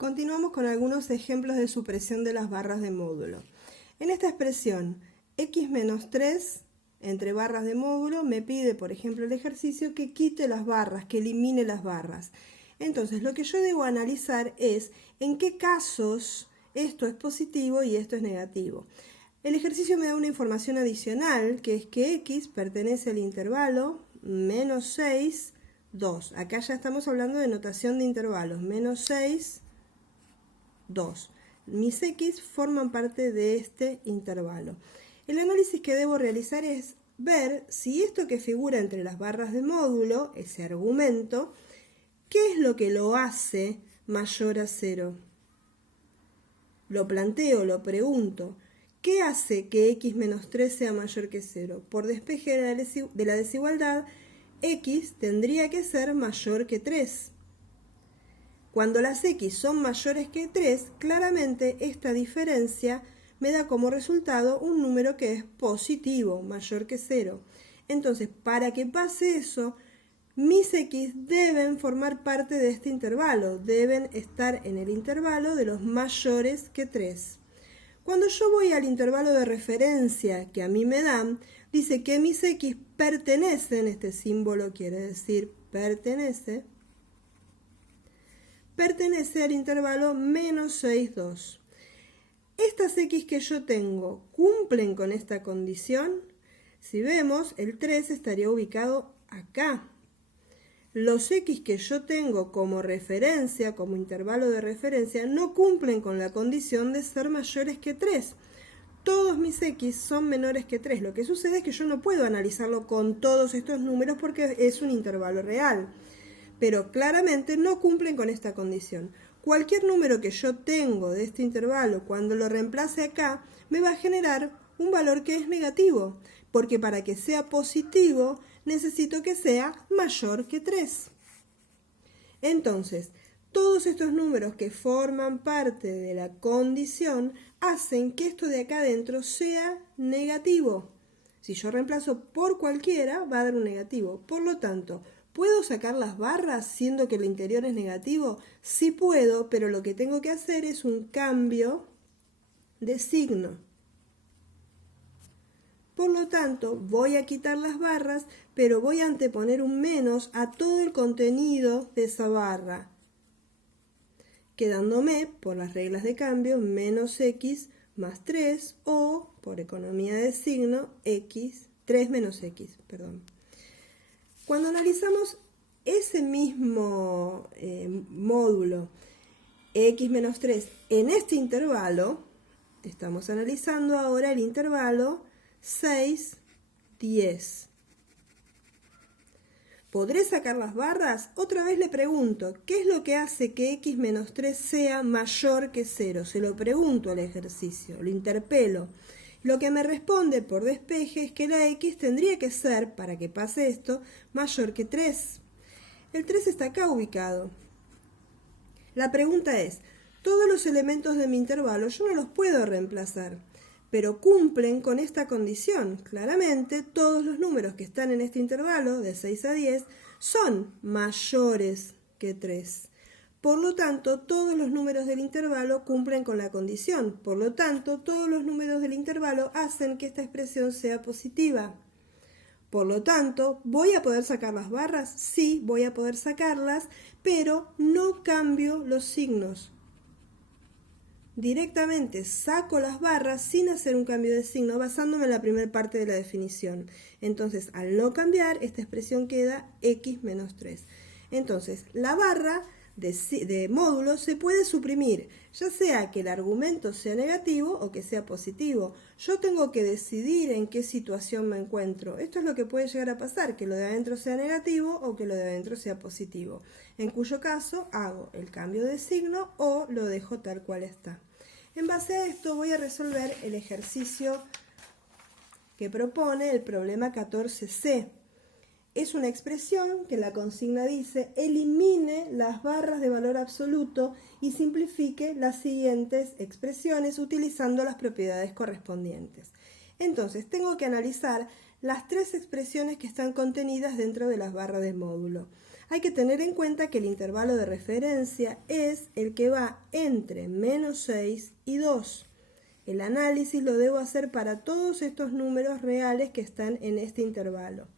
Continuamos con algunos ejemplos de supresión de las barras de módulo. En esta expresión, x menos 3 entre barras de módulo me pide, por ejemplo, el ejercicio que quite las barras, que elimine las barras. Entonces, lo que yo debo analizar es en qué casos esto es positivo y esto es negativo. El ejercicio me da una información adicional, que es que x pertenece al intervalo menos 6, 2. Acá ya estamos hablando de notación de intervalos, menos 6, 2. Mis x forman parte de este intervalo. El análisis que debo realizar es ver si esto que figura entre las barras de módulo, ese argumento, ¿qué es lo que lo hace mayor a 0? Lo planteo, lo pregunto. ¿Qué hace que x menos 3 sea mayor que 0? Por despeje de la desigualdad, x tendría que ser mayor que 3. Cuando las x son mayores que 3, claramente esta diferencia me da como resultado un número que es positivo, mayor que 0. Entonces, para que pase eso, mis x deben formar parte de este intervalo, deben estar en el intervalo de los mayores que 3. Cuando yo voy al intervalo de referencia que a mí me dan, dice que mis x pertenecen, este símbolo quiere decir pertenece al intervalo menos 6, 2. Estas x que yo tengo cumplen con esta condición. Si vemos, el 3 estaría ubicado acá. Los x que yo tengo como referencia, como intervalo de referencia, no cumplen con la condición de ser mayores que 3. Todos mis x son menores que 3. Lo que sucede es que yo no puedo analizarlo con todos estos números porque es un intervalo real. Pero claramente no cumplen con esta condición. Cualquier número que yo tengo de este intervalo, cuando lo reemplace acá, me va a generar un valor que es negativo, porque para que sea positivo necesito que sea mayor que 3. Entonces, todos estos números que forman parte de la condición hacen que esto de acá adentro sea negativo. Si yo reemplazo por cualquiera, va a dar un negativo. Por lo tanto, ¿puedo sacar las barras siendo que el interior es negativo? Sí puedo, pero lo que tengo que hacer es un cambio de signo. Por lo tanto, voy a quitar las barras, pero voy a anteponer un menos a todo el contenido de esa barra, quedándome, por las reglas de cambio, menos x más 3 o, por economía de signo, 3 menos x, perdón. Cuando analizamos ese mismo módulo, x menos 3, en este intervalo, estamos analizando ahora el intervalo 6, 10. ¿Podré sacar las barras? Otra vez le pregunto, ¿qué es lo que hace que x menos 3 sea mayor que 0? Se lo pregunto al ejercicio, lo interpelo. Lo que me responde por despeje es que la x tendría que ser, para que pase esto, mayor que 3. El 3 está acá ubicado. La pregunta es, todos los elementos de mi intervalo yo no los puedo reemplazar, pero cumplen con esta condición. Claramente, todos los números que están en este intervalo, de 6 a 10, son mayores que 3. Por lo tanto, todos los números del intervalo cumplen con la condición. Por lo tanto, todos los números del intervalo hacen que esta expresión sea positiva. Por lo tanto, ¿voy a poder sacar las barras? Sí, voy a poder sacarlas, pero no cambio los signos. Directamente saco las barras sin hacer un cambio de signo, basándome en la primera parte de la definición. Entonces, al no cambiar, esta expresión queda x menos 3. Entonces, la barra de módulo se puede suprimir, ya sea que el argumento sea negativo o que sea positivo. Yo tengo que decidir en qué situación me encuentro. Esto es lo que puede llegar a pasar, que lo de adentro sea negativo o que lo de adentro sea positivo, en cuyo caso hago el cambio de signo o lo dejo tal cual está. En base a esto voy a resolver el ejercicio que propone el problema 14C. Es una expresión que la consigna dice elimine las barras de valor absoluto y simplifique las siguientes expresiones utilizando las propiedades correspondientes. Entonces, tengo que analizar las tres expresiones que están contenidas dentro de las barras de módulo. Hay que tener en cuenta que el intervalo de referencia es el que va entre -6 y 2. El análisis lo debo hacer para todos estos números reales que están en este intervalo.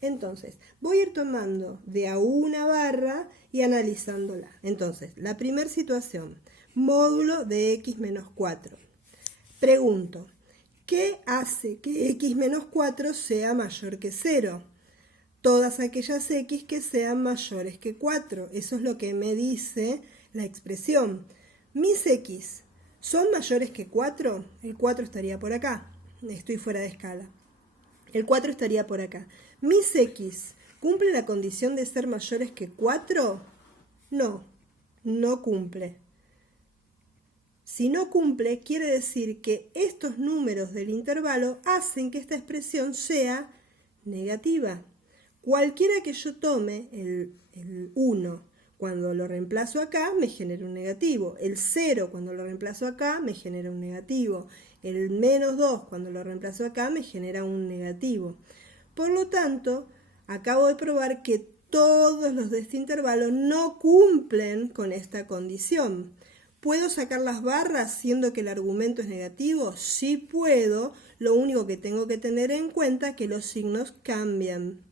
Entonces, voy a ir tomando de a una barra y analizándola. Entonces, la primera situación, módulo de x menos 4. Pregunto, ¿qué hace que x menos 4 sea mayor que 0? Todas aquellas x que sean mayores que 4. Eso es lo que me dice la expresión. Mis x son mayores que 4. El 4 estaría por acá. Estoy fuera de escala. El 4 estaría por acá. ¿Mis x cumplen la condición de ser mayores que 4? No, no cumple. Si no cumple, quiere decir que estos números del intervalo hacen que esta expresión sea negativa. Cualquiera que yo tome, el 1, cuando lo reemplazo acá, me genera un negativo. El 0, cuando lo reemplazo acá, me genera un negativo. El -2, cuando lo reemplazo acá, me genera un negativo. Por lo tanto, acabo de probar que todos los de este intervalo no cumplen con esta condición. ¿Puedo sacar las barras siendo que el argumento es negativo? Sí puedo. Lo único que tengo que tener en cuenta es que los signos cambian.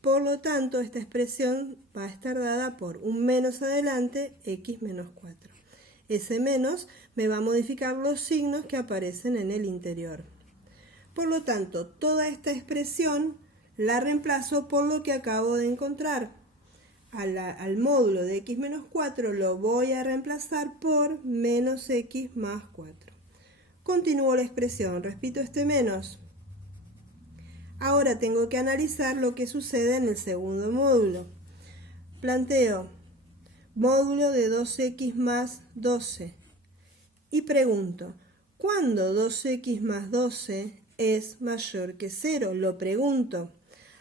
Por lo tanto, esta expresión va a estar dada por un menos adelante, x menos 4. Ese menos me va a modificar los signos que aparecen en el interior. Por lo tanto, toda esta expresión la reemplazo por lo que acabo de encontrar. Al módulo de x menos 4 lo voy a reemplazar por menos x más 4. Continúo la expresión, repito este menos. Ahora tengo que analizar lo que sucede en el segundo módulo. Planteo módulo de 2x más 12 y pregunto, ¿cuándo 2x más 12 es mayor que 0? Lo pregunto.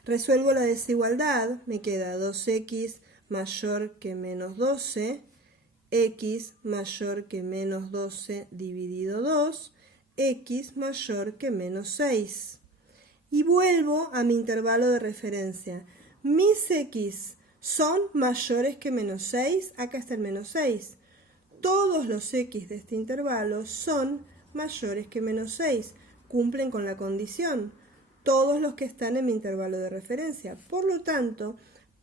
Resuelvo la desigualdad, me queda 2x mayor que menos 12, x mayor que menos 12 dividido 2, x mayor que menos 6. Y vuelvo a mi intervalo de referencia. Mis x son mayores que menos 6, acá está el menos 6. Todos los x de este intervalo son mayores que menos 6, cumplen con la condición. Todos los que están en mi intervalo de referencia. Por lo tanto,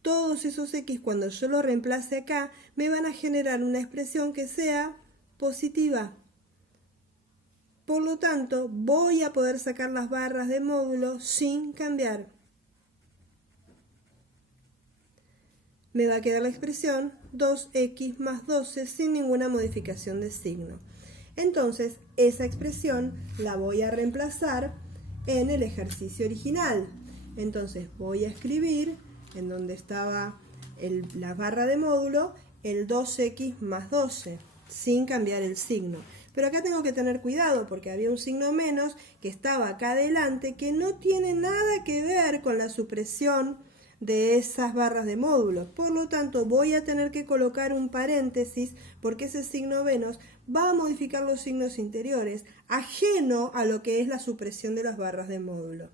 todos esos x cuando yo los reemplace acá me van a generar una expresión que sea positiva. Por lo tanto, voy a poder sacar las barras de módulo sin cambiar. Me va a quedar la expresión 2x más 12 sin ninguna modificación de signo. Entonces, esa expresión la voy a reemplazar en el ejercicio original. Entonces, voy a escribir en donde estaba la barra de módulo el 2x más 12 sin cambiar el signo. Pero acá tengo que tener cuidado porque había un signo menos que estaba acá adelante que no tiene nada que ver con la supresión de esas barras de módulo. Por lo tanto, voy a tener que colocar un paréntesis porque ese signo menos va a modificar los signos interiores, ajeno a lo que es la supresión de las barras de módulo.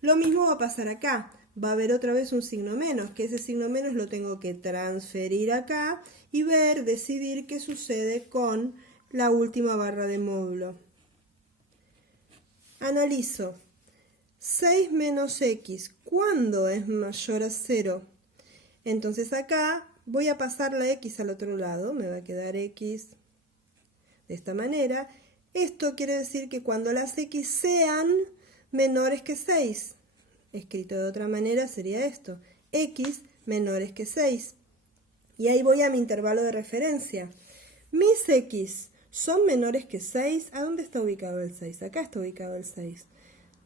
Lo mismo va a pasar acá. Va a haber otra vez un signo menos, que ese signo menos lo tengo que transferir acá y decidir qué sucede con la última barra de módulo. Analizo. 6 menos x, ¿cuándo es mayor a 0? Entonces acá voy a pasar la x al otro lado, me va a quedar x de esta manera. Esto quiere decir que cuando las x sean menores que 6, escrito de otra manera sería esto, x menores que 6. Y ahí voy a mi intervalo de referencia. Mis x son menores que 6. ¿A dónde está ubicado el 6? Acá está ubicado el 6.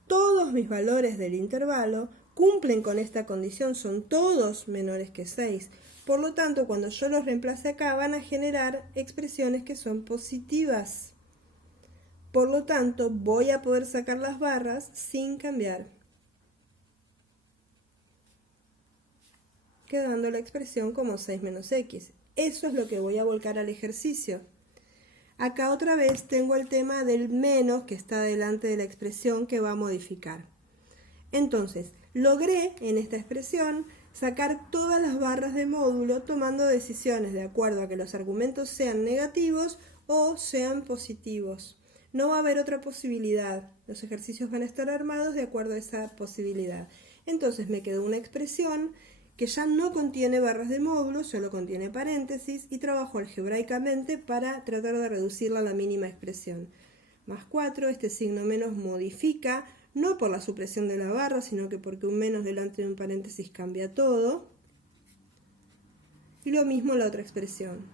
Todos mis valores del intervalo cumplen con esta condición, son todos menores que 6. Por lo tanto, cuando yo los reemplace acá, van a generar expresiones que son positivas. Por lo tanto, voy a poder sacar las barras sin cambiar, quedando la expresión como 6 menos x. Eso es lo que voy a volcar al ejercicio. Acá otra vez tengo el tema del menos que está delante de la expresión que va a modificar. Entonces, logré en esta expresión sacar todas las barras de módulo tomando decisiones de acuerdo a que los argumentos sean negativos o sean positivos. No va a haber otra posibilidad. Los ejercicios van a estar armados de acuerdo a esa posibilidad. Entonces me quedó una expresión que ya no contiene barras de módulo, solo contiene paréntesis, y trabajo algebraicamente para tratar de reducirla a la mínima expresión. Más 4, este signo menos modifica, no por la supresión de la barra, sino que porque un menos delante de un paréntesis cambia todo. Y lo mismo la otra expresión.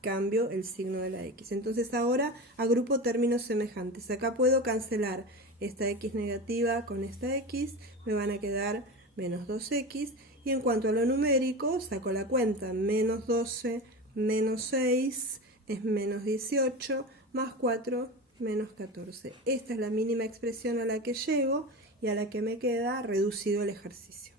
Cambio el signo de la X. Entonces ahora agrupo términos semejantes. Acá puedo cancelar esta X negativa con esta X, me van a quedar menos 2X, y en cuanto a lo numérico, saco la cuenta, menos 12 menos 6 es menos 18, más 4 menos 14. Esta es la mínima expresión a la que llego y a la que me queda reducido el ejercicio.